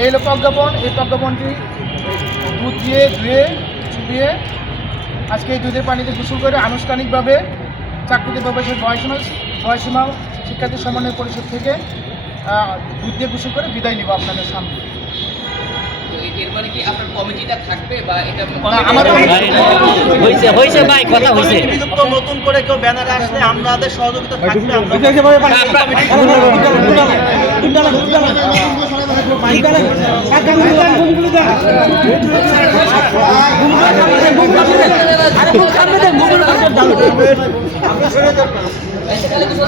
এই হলো প্রজ্ঞাপন এই প্রজ্ঞাপনটি দুধ দিয়ে, ধুয়ে, চুবিয়ে আজকে এই দুধের পানিতে গোসল করে আনুষ্ঠানিকভাবে চাকরিতে প্রবেশের বয়স বয়সীমা শিক্ষার্থী সমন্বয় পরিষদ থেকে দুধ দিয়ে করে বিদায় নিব আপনাদের সামনে তো এর মানে কি আপনার কমিটিটা থাকবে বা এটা আমাদের হয়েছে হয়েছে ভাই কথা হয়েছে বিলুপ্ত নতুন করে কেউ ব্যানারে আসলে আমাদের সহযোগিতা থাকবে আমরা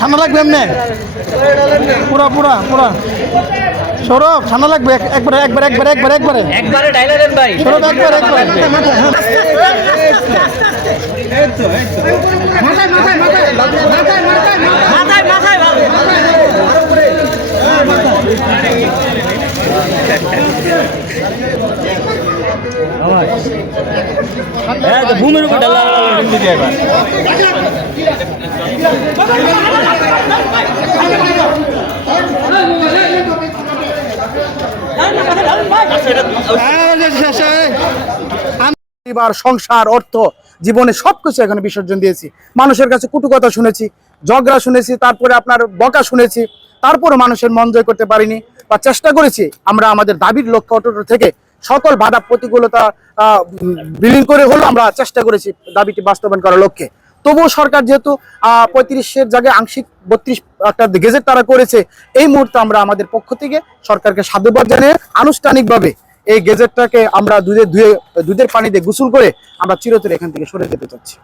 ঠান্ডা লাগবে এমনি? পুরা পুরা পুরা। সৌরভ ঠান্ডা লাগবে? এক- একবারে একবারে একবারে একবারে একবারে। একবারে ডাইলা দেন ভাই। সৌরভ একবারে একবারে। হ্যাঁ ভূমির উপর ডালা এবার। পরিবার, সংসার, অর্থ, জীবনে সবকিছু এখানে বিসর্জন দিয়েছি। মানুষের কাছে কুটু কথা শুনেছি, ঝগড়া শুনেছি, তারপরে আপনার বকা শুনেছি। তারপরে মানুষের মন জয় করতে পারিনি বা চেষ্টা করেছি। আমরা আমাদের দাবির লক্ষ্য অটুট থেকে সকল বাধা প্রতিকূলতা বিলীন করে হলো আমরা চেষ্টা করেছি দাবিটি বাস্তবায়ন করার লক্ষ্যে। তবুও সরকার যেহেতু পঁয়ত্রিশের জায়গায় আংশিক বত্রিশ একটা গেজেট তারা করেছে, এই মুহূর্তে আমরা আমাদের পক্ষ থেকে সরকারকে সাধুবাদ জানিয়ে আনুষ্ঠানিকভাবে এই গেজেটটাকে আমরা দুধে ধুয়ে, দুধের পানি দিয়ে গোসল করে আমরা চিরতরে এখান থেকে সরে যেতে চাচ্ছি।